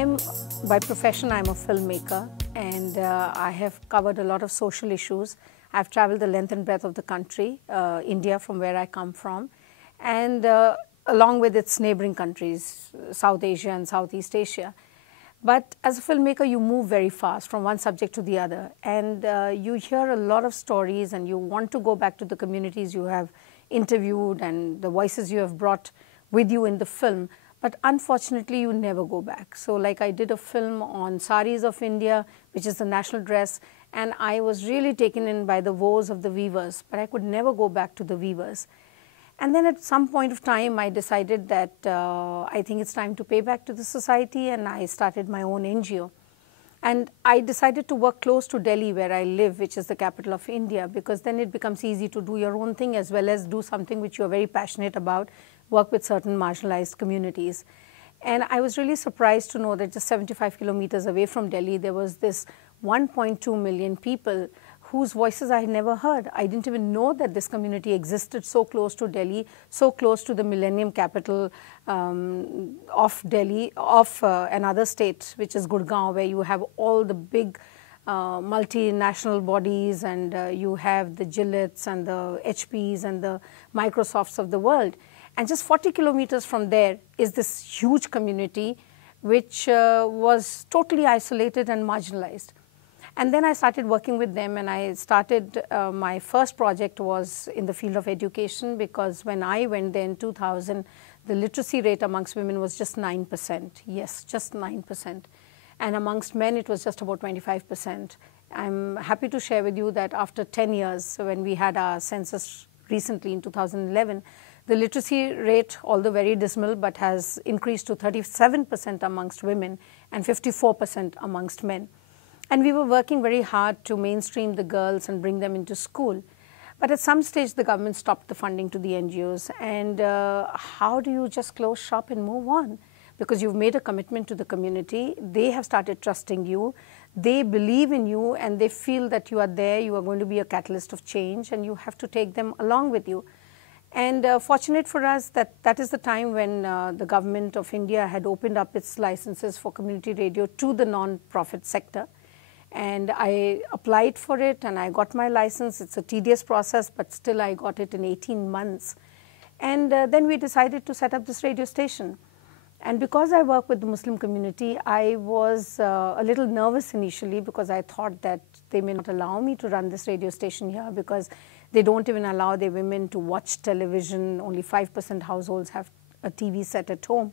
By profession, I'm a filmmaker, and I have covered a lot of social issues. I've traveled the length and breadth of the country, India from where I come from, and along with its neighboring countries, South Asia and Southeast Asia. But as a filmmaker, you move very fast from one subject to the other, and you hear a lot of stories, and you want to go back to the communities you have interviewed and the voices you have brought with you in the film. But unfortunately, you never go back. So like I did a film on saris of India, which is the national dress, and I was really taken in by the woes of the weavers, but I could never go back to the weavers. And then at some point of time, I decided that I think it's time to pay back to the society, and I started my own NGO. And I decided to work close to Delhi, where I live, which is the capital of India, because then it becomes easy to do your own thing as well as do something which you're very passionate about, work with certain marginalized communities. And I was really surprised to know that just 75 kilometers away from Delhi, there was this 1.2 million people whose voices I had never heard. I didn't even know that this community existed so close to Delhi, so close to the millennium capital of Delhi, of another state, which is Gurgaon, where you have all the big multinational bodies, and you have the Gillettes and the HPs and the Microsofts of the world. And just 40 kilometers from there is this huge community which was totally isolated and marginalized. And then I started working with them, and I started, my first project was in the field of education, because when I went there in 2000, the literacy rate amongst women was just 9%. Yes, just 9%. And amongst men, it was just about 25%. I'm happy to share with you that after 10 years, when we had our census recently in 2011, the literacy rate, although very dismal, but has increased to 37% amongst women and 54% amongst men. And we were working very hard to mainstream the girls and bring them into school. But at some stage, the government stopped the funding to the NGOs. And how do you just close shop and move on? Because you've made a commitment to the community. They have started trusting you. They believe in you, and they feel that you are there. You are going to be a catalyst of change, and you have to take them along with you. And fortunate for us that is the time when the government of India had opened up its licenses for community radio to the non-profit sector. And I applied for it, and I got my license. It's a tedious process, but still I got it in 18 months. And then we decided to set up this radio station. And because I work with the Muslim community, I was a little nervous initially, because I thought that they may not allow me to run this radio station here, because they don't even allow their women to watch television. Only 5% households have a TV set at home.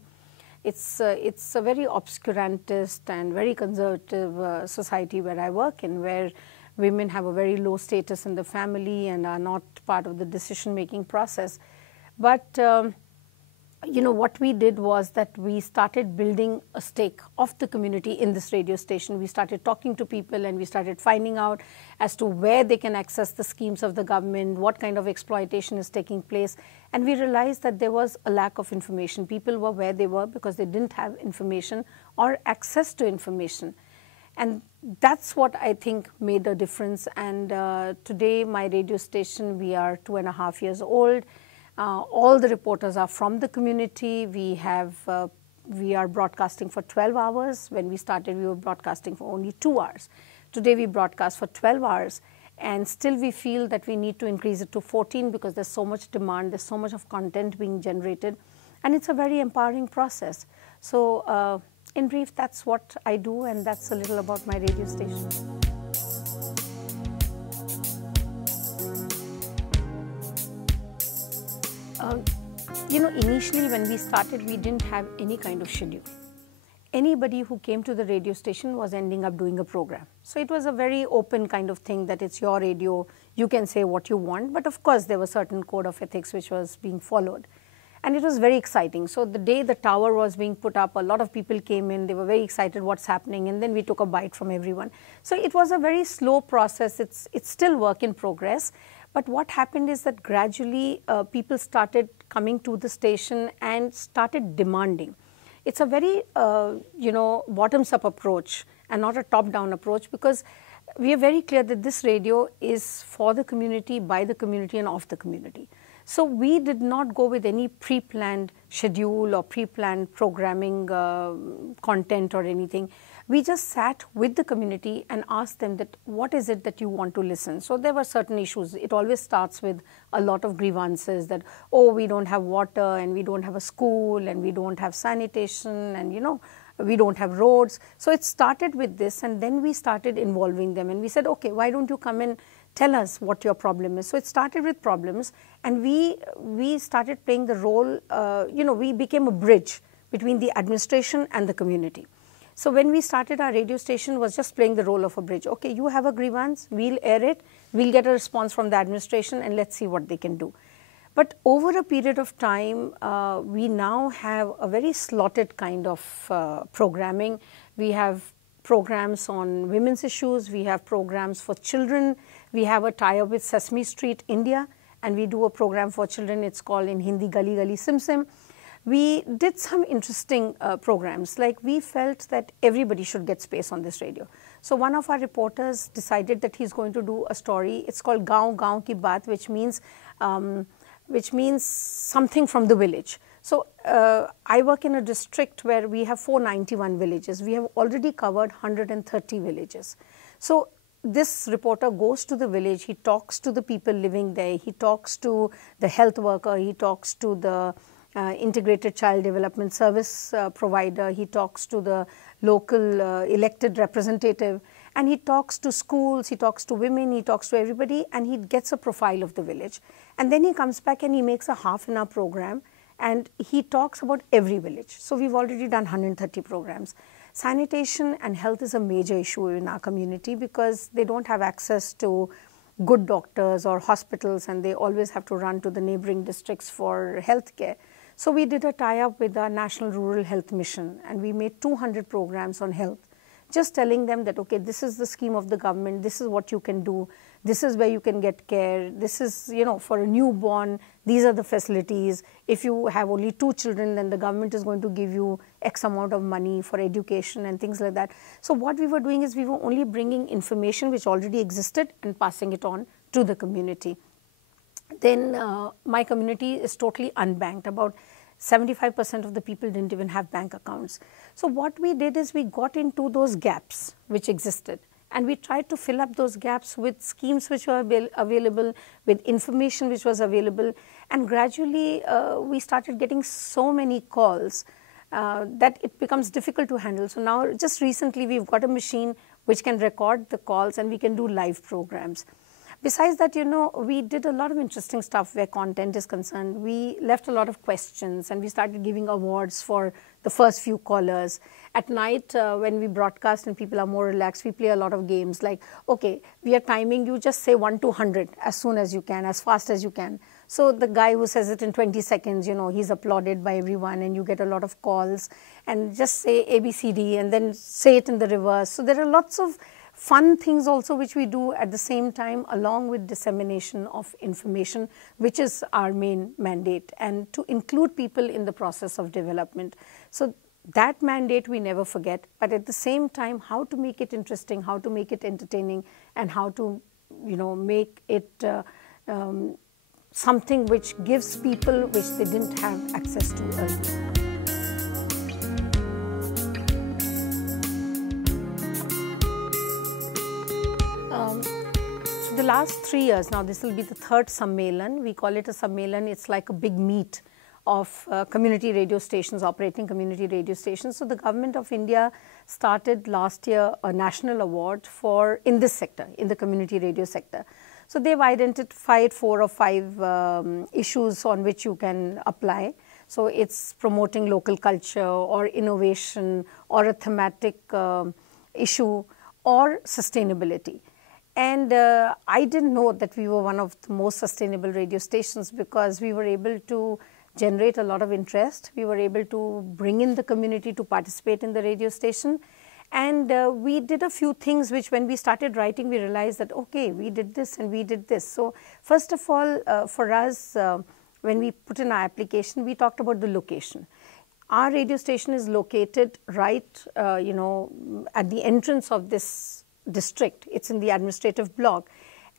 It's a very obscurantist and very conservative society where I work in, where women have a very low status in the family and are not part of the decision-making process. But you know, what we did was that we started building a stake of the community in this radio station. We started talking to people, and we started finding out as to where they can access the schemes of the government, what kind of exploitation is taking place. And we realized that there was a lack of information. People were where they were because they didn't have information or access to information. And that's what I think made a difference. And today, my radio station, we are 2.5 years old. All the reporters are from the community. We are broadcasting for 12 hours. When we started, we were broadcasting for only 2 hours. Today, we broadcast for 12 hours. And still, we feel that we need to increase it to 14, because there's so much demand, there's so much of content being generated. And it's a very empowering process. So in brief, that's what I do, and that's a little about my radio station. You know, initially when we started, we didn't have any kind of schedule. Anybody who came to the radio station was ending up doing a program. So it was a very open kind of thing, that it's your radio, you can say what you want. But of course, there was certain code of ethics which was being followed. And it was very exciting. So the day the tower was being put up, a lot of people came in. They were very excited what's happening. And then we took a bite from everyone. So it was a very slow process. It's still work in progress. But what happened is that gradually people started coming to the station and started demanding. It's a very, you know, bottoms-up approach and not a top-down approach, because we are very clear that this radio is for the community, by the community, and of the community. So we did not go with any pre-planned schedule or pre-planned programming content or anything. We just sat with the community and asked them that what is it that you want to listen. So there were certain issues. It always starts with a lot of grievances that, oh, we don't have water and we don't have a school and we don't have sanitation and, you know, we don't have roads. So it started with this, and then we started involving them, and we said, okay, why don't you come and tell us what your problem is. So it started with problems, and we started playing the role, you know, we became a bridge between the administration and the community. So when we started, our radio station was just playing the role of a bridge. Okay, you have a grievance, we'll air it, we'll get a response from the administration, and let's see what they can do. But over a period of time, we now have a very slotted kind of programming. We have programs on women's issues, we have programs for children, we have a tie-up with Sesame Street India, and we do a program for children. It's called in Hindi Gali Gali Sim Sim. We did some interesting programs, like we felt that everybody should get space on this radio. So one of our reporters decided that he's going to do a story. It's called Gaon Gaon Ki Baat, which means something from the village. So I work in a district where we have 491 villages. We have already covered 130 villages. So this reporter goes to the village, he talks to the people living there, he talks to the health worker, he talks to the integrated child development service provider, he talks to the local elected representative, and he talks to schools, he talks to women, he talks to everybody, and he gets a profile of the village. And then he comes back and he makes a half-an-hour program, and he talks about every village. So we've already done 130 programs. Sanitation and health is a major issue in our community because they don't have access to good doctors or hospitals, and they always have to run to the neighboring districts for health care. So we did a tie-up with our National Rural Health Mission, and we made 200 programs on health, just telling them that, okay, this is the scheme of the government, this is what you can do, this is where you can get care, this is, you know, for a newborn, these are the facilities. If you have only 2 children, then the government is going to give you X amount of money for education and things like that. So what we were doing is we were only bringing information which already existed and passing it on to the community. Then my community is totally unbanked. About 75% of the people didn't even have bank accounts. So what we did is we got into those gaps which existed, and we tried to fill up those gaps with schemes which were available, with information which was available, and gradually we started getting so many calls that it becomes difficult to handle. So now just recently we've got a machine which can record the calls and we can do live programs. Besides that, you know, we did a lot of interesting stuff where content is concerned. We left a lot of questions, and we started giving awards for the first few callers. At night, when we broadcast and people are more relaxed, we play a lot of games like, okay, we are timing you, just say 1 to 100 as soon as you can, as fast as you can. So the guy who says it in 20 seconds, you know, he's applauded by everyone, and you get a lot of calls, and just say ABCD and then say it in the reverse. So there are lots of fun things also which we do at the same time, along with dissemination of information, which is our main mandate, and to include people in the process of development. So that mandate we never forget, but at the same time, how to make it interesting, how to make it entertaining, and how to, you know, make it something which gives people which they didn't have access to earlier. So the last 3 years, now this will be the 3rd Sammelan. We call it a Sammelan. It's like a big meet of community radio stations, operating community radio stations. So the government of India started last year a national award for, in this sector, in the community radio sector. So they've identified 4 or 5 issues on which you can apply. So it's promoting local culture or innovation or a thematic issue or sustainability. And I didn't know that we were one of the most sustainable radio stations because we were able to generate a lot of interest. We were able to bring in the community to participate in the radio station. And we did a few things which when we started writing, we realized that, okay, we did this and we did this. So first of all, for us, when we put in our application, we talked about the location. Our radio station is located right, you know, at the entrance of this district. It's in the administrative block.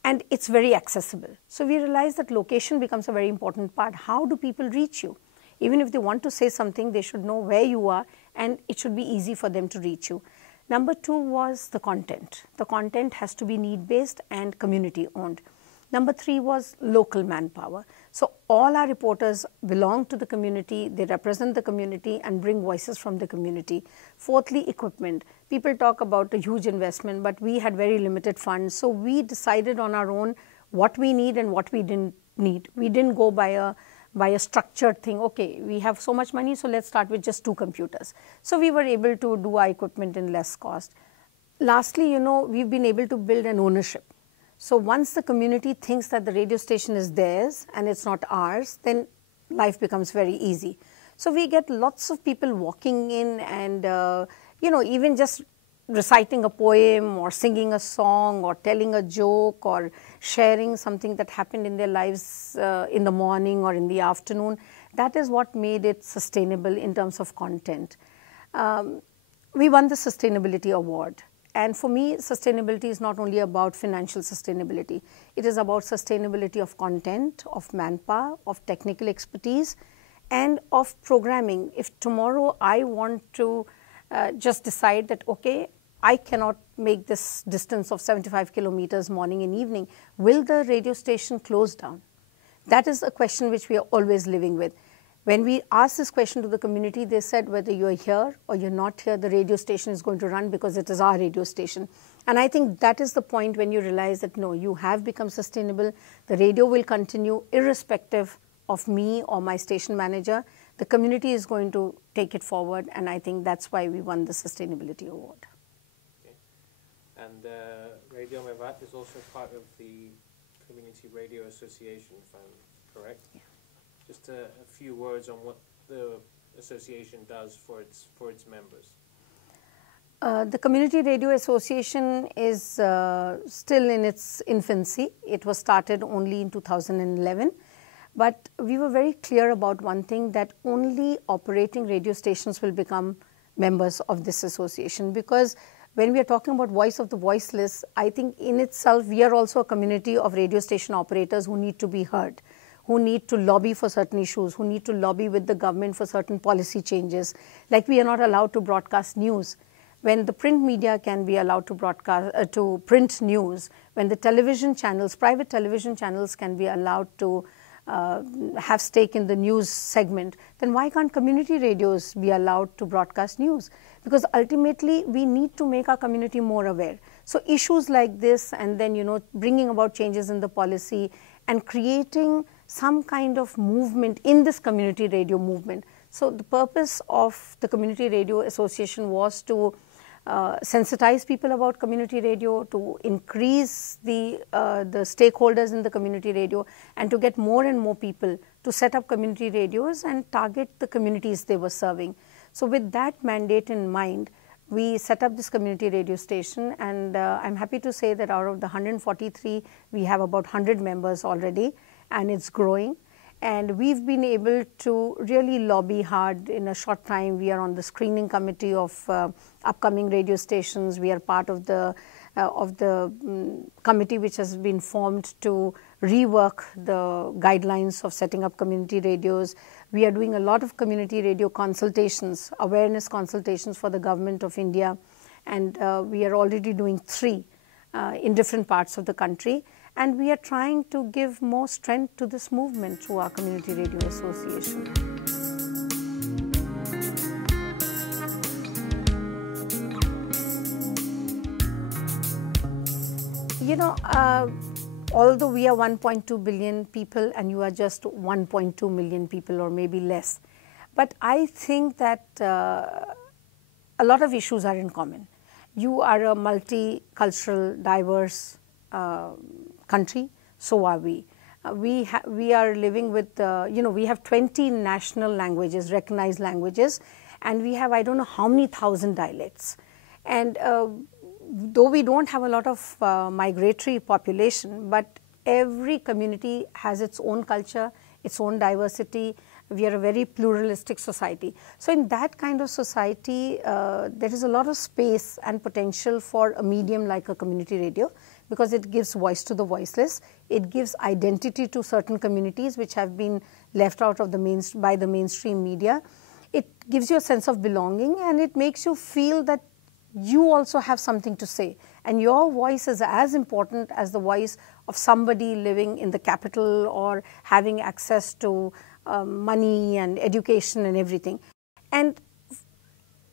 and it's very accessible. So we realize that location becomes a very important part. How do people reach you? Even if they want to say something, they should know where you are, and it should be easy for them to reach you. Number two was the content. The content has to be need-based and community-owned. Number three was local manpower. So all our reporters belong to the community, they represent the community and bring voices from the community. Fourthly, equipment. People talk about a huge investment, but we had very limited funds. So we decided on our own what we need and what we didn't need. We didn't go by a structured thing. Okay, we have so much money, so let's start with just 2 computers. So we were able to do our equipment in less cost. Lastly, we've been able to build an ownership. So once the community thinks that the radio station is theirs and it's not ours, then life becomes very easy. So we get lots of people walking in and, even just reciting a poem or singing a song or telling a joke or sharing something that happened in their lives in the morning or in the afternoon. That is what made it sustainable in terms of content. We won the Sustainability Award. And for me, sustainability is not only about financial sustainability. It is about sustainability of content, of manpower, of technical expertise, and of programming. If tomorrow I want to just decide that, okay, I cannot make this distance of 75 kilometers morning and evening, will the radio station close down? That is a question which we are always living with. When we asked this question to the community, they said whether you're here or you're not here, the radio station is going to run because it is our radio station. And I think that is the point when you realize that no, you have become sustainable. The radio will continue irrespective of me or my station manager. The community is going to take it forward, and I think that's why we won the Sustainability Award. Okay. And Radio Mevat is also part of the Community Radio Association, if I'm correct? Yeah. Just a few words on what the association does for its members. The Community Radio Association is still in its infancy. It was started only in 2011. But we were very clear about one thing, that only operating radio stations will become members of this association. Because when we are talking about voice of the voiceless, I think in itself we are also a community of radio station operators who need to be heard, who need to lobby for certain issues, who need to lobby with the government for certain policy changes. Like we are not allowed to broadcast news. When the print media can be allowed to broadcast, to print news, when the television channels, private television channels can be allowed to have stake in the news segment, then why can't community radios be allowed to broadcast news? Because ultimately we need to make our community more aware. So issues like this, and then bringing about changes in the policy and creating some kind of movement in this community radio movement. So the purpose of the Community Radio Association was to sensitize people about community radio, to increase the stakeholders in the community radio, and to get more and more people to set up community radios and target the communities they were serving. So with that mandate in mind, we set up this community radio station, and I'm happy to say that out of the 143, we have about 100 members already, and it's growing. And we've been able to really lobby hard. In a short time, we are on the screening committee of upcoming radio stations. We are part of the committee which has been formed to rework the guidelines of setting up community radios. We are doing a lot of community radio consultations, awareness consultations for the government of India, and we are already doing 3 in different parts of the country. And we are trying to give more strength to this movement through our Community Radio Association. Although we are 1.2 billion people and you are just 1.2 million people or maybe less, but I think that a lot of issues are in common. You are a multicultural, diverse country, so are we. We are living with, we have 20 national languages, recognized languages, and we have I don't know how many thousand dialects. And though we don't have a lot of migratory population, but every community has its own culture, its own diversity. We are a very pluralistic society. So in that kind of society, there is a lot of space and potential for a medium like a community radio, because it gives voice to the voiceless. It gives identity to certain communities which have been left out of by the mainstream media. It gives you a sense of belonging, and it makes you feel that you also have something to say, and your voice is as important as the voice of somebody living in the capital or having access to money and education and everything. And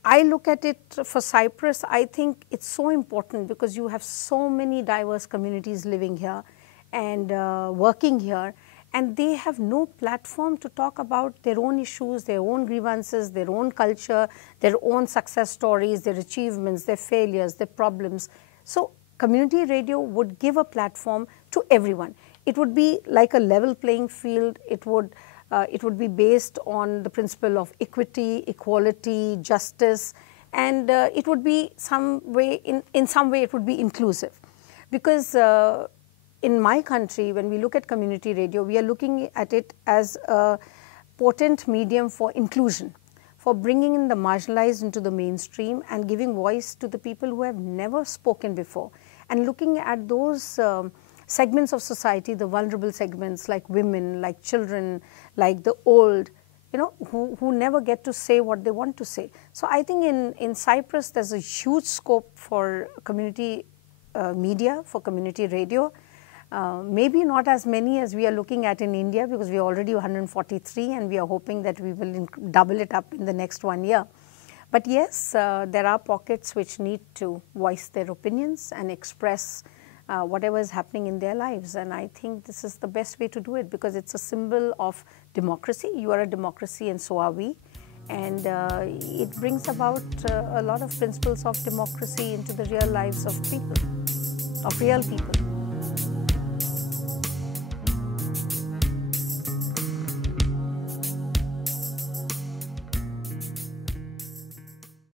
I look at it for Cyprus, I think it's so important because you have so many diverse communities living here and working here, and they have no platform to talk about their own issues, their own grievances, their own culture, their own success stories, their achievements, their failures, their problems. So community radio would give a platform to everyone. It would be like a level playing field. It would be based on the principle of equity, equality, justice, and it would be in some way it would be inclusive. Because in my country, when we look at community radio, we are looking at it as a potent medium for inclusion, for bringing in the marginalized into the mainstream and giving voice to the people who have never spoken before, and looking at those segments of society, the vulnerable segments like women, like children, like the old, who never get to say what they want to say. So I think in Cyprus there's a huge scope for community media, for community radio. Maybe not as many as we are looking at in India, because we are already 143 and we are hoping that we will double it up in the next 1 year. But yes, there are pockets which need to voice their opinions and express whatever is happening in their lives, and I think this is the best way to do it, because it's a symbol of democracy. You are a democracy and so are we, and it brings about a lot of principles of democracy into the real lives of people, of real people.